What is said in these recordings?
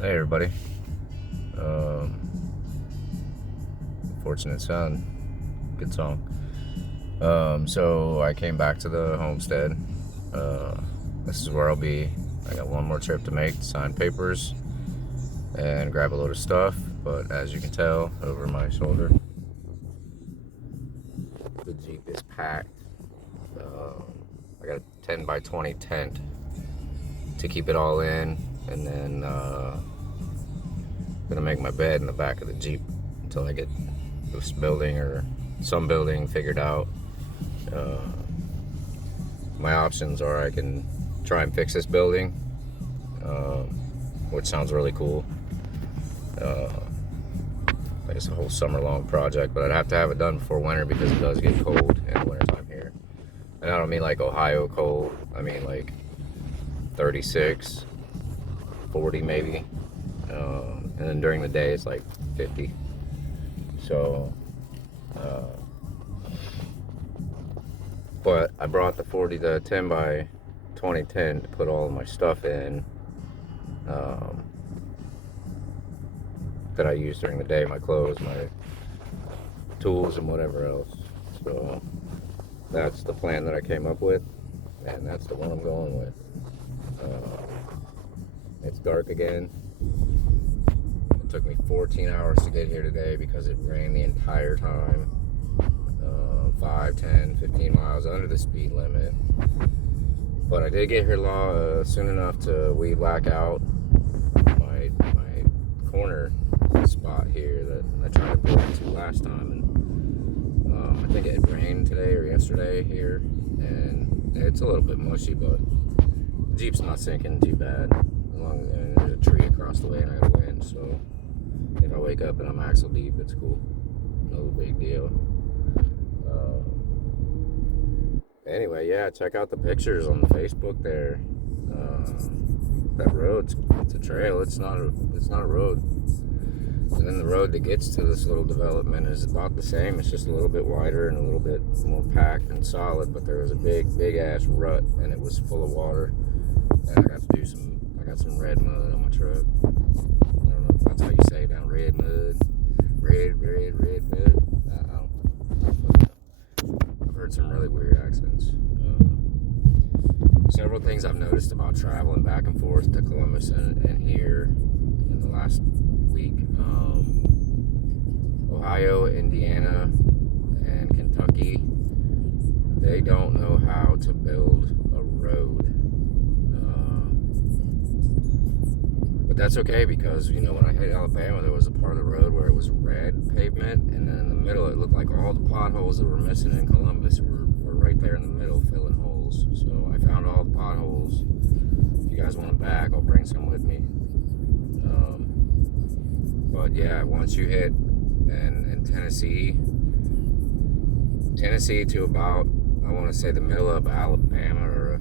Hey everybody. Fortunate Son. Good song. So I came back to the homestead. This is where I'll be. I got one more trip to make to sign papers and grab a load of stuff. But as you can tell, over my shoulder, the Jeep is packed. I got a 10 by 20 tent to keep it all in, and then gonna make my bed in the back of the Jeep until I get this building or some building figured out. My options are I can try and fix this building, which sounds really cool. Like it's a whole summer long project, but I'd have to have it done before winter because it does get cold in the wintertime here. And I don't mean like Ohio cold, I mean like 36, 40 maybe. And then during the day it's like 50. So, but I brought the 10 by 20 tent to put all of my stuff in that I use during the day, my clothes, my tools, and whatever else. So that's the plan that I came up with, and that's the one I'm going with. It's dark again. It took me 14 hours to get here today because it rained the entire time. 5, 10, 15 miles under the speed limit. But I did get here soon enough to weed whack out my corner spot here that I tried to pull into last time. And I think it rained today or yesterday here, and it's a little bit mushy, but the Jeep's not sinking too bad. As long as there's a tree across the way and I got wind, so if I wake up and I'm axle deep, it's cool. No big deal. Anyway, yeah, check out the pictures on the Facebook there. That road, it's a trail. It's not a road. And then the road that gets to this little development is about the same. It's just a little bit wider and a little bit more packed and solid. But there was a big ass rut, and it was full of water. And I got some red mud on my truck. I don't know if that's how you say it down, red mud, red mud. I don't know. I've heard some really weird accents. Several things I've noticed about traveling back and forth to Columbus and here in the last week. Ohio, Indiana, and Kentucky, they don't know how to build a road. But that's okay because, you know, when I hit Alabama, there was a part of the road where it was red pavement, and then in the middle it looked like all the potholes that were missing in Columbus were right there in the middle filling holes. So I found all the potholes. If you guys want them back, I'll bring some with me. But yeah, once you hit in Tennessee to about, I want to say the middle of Alabama or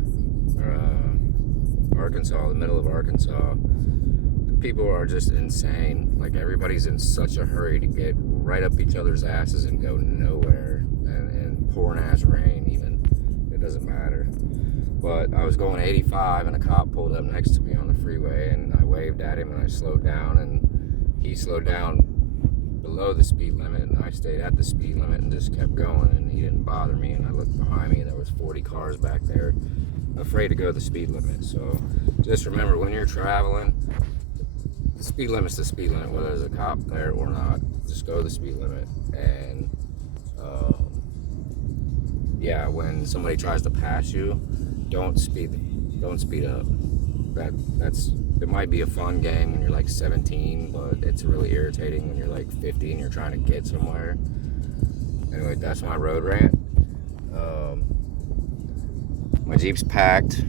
Arkansas, the middle of Arkansas, people are just insane. Like everybody's in such a hurry to get right up each other's asses and go nowhere, and pouring ass rain even, it doesn't matter. But I was going 85 and a cop pulled up next to me on the freeway, and I waved at him and I slowed down, and he slowed down below the speed limit, and I stayed at the speed limit and just kept going, and he didn't bother me. And I looked behind me and there was 40 cars back there afraid to go the speed limit. So just remember, when you're traveling, the speed limit's the speed limit, whether there's a cop there or not. Just go the speed limit. And yeah, when somebody tries to pass you, don't speed up. It might be a fun game when you're like 17, but it's really irritating when you're like 50 and you're trying to get somewhere. Anyway, that's my road rant. My Jeep's packed.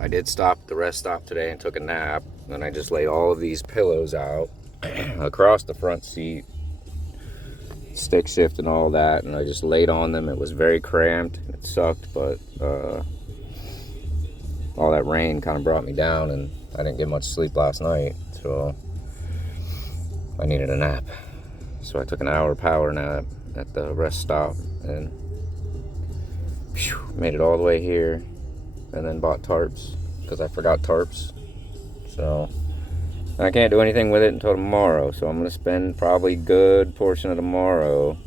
I did stop at the rest stop today and took a nap. Then I just laid all of these pillows out across the front seat, stick shift and all that, and I just laid on them. It was very cramped. It sucked, but all that rain kind of brought me down, and I didn't get much sleep last night, so I needed a nap. So I took an hour power nap at the rest stop and made it all the way here, and then bought tarps because I forgot tarps. So I can't do anything with it until tomorrow, so I'm going to spend probably a good portion of tomorrow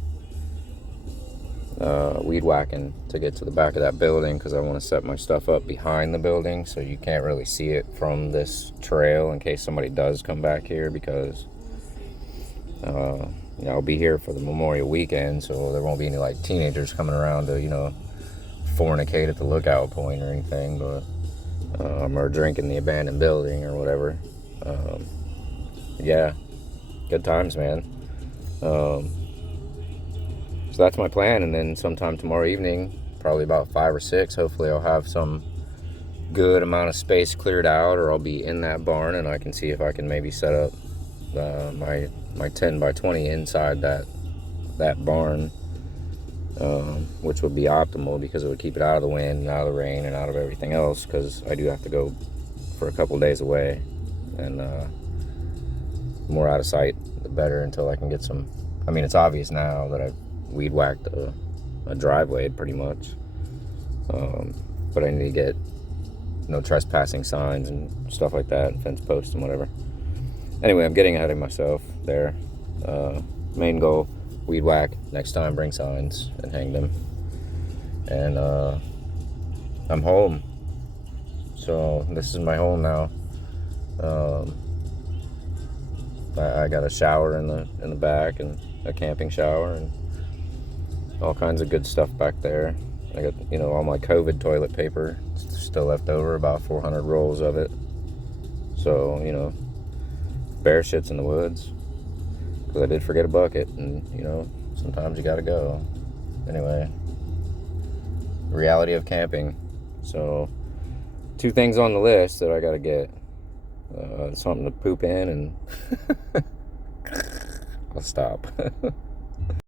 weed whacking to get to the back of that building, because I want to set my stuff up behind the building so you can't really see it from this trail in case somebody does come back here, because I'll be here for the Memorial weekend, so there won't be any like teenagers coming around to fornicate at the lookout point or anything, but or drink in the abandoned building or whatever. Yeah, good times, man. So that's my plan, and then sometime tomorrow evening, probably about 5 or 6, hopefully I'll have some good amount of space cleared out, or I'll be in that barn and I can see if I can maybe set up my 10 by 20 inside that barn, which would be optimal because it would keep it out of the wind and out of the rain and out of everything else, because I do have to go for a couple days away, and more out of sight the better until I can get some. I mean, it's obvious now that I've weed whacked a driveway pretty much, but I need to get no trespassing signs and stuff like that, and fence posts and whatever. Anyway, I'm getting ahead of myself there. Main goal, weed whack. Next time, bring signs and hang them. And I'm home. So this is my home now. I got a shower in the back, and a camping shower, and all kinds of good stuff back there. I got all my COVID toilet paper still left over, about 400 rolls of it. So bear shit's in the woods, because I did forget a bucket, and sometimes you gotta go. Anyway, reality of camping. So 2 things on the list that I gotta get. Something to poop in, and I'll stop.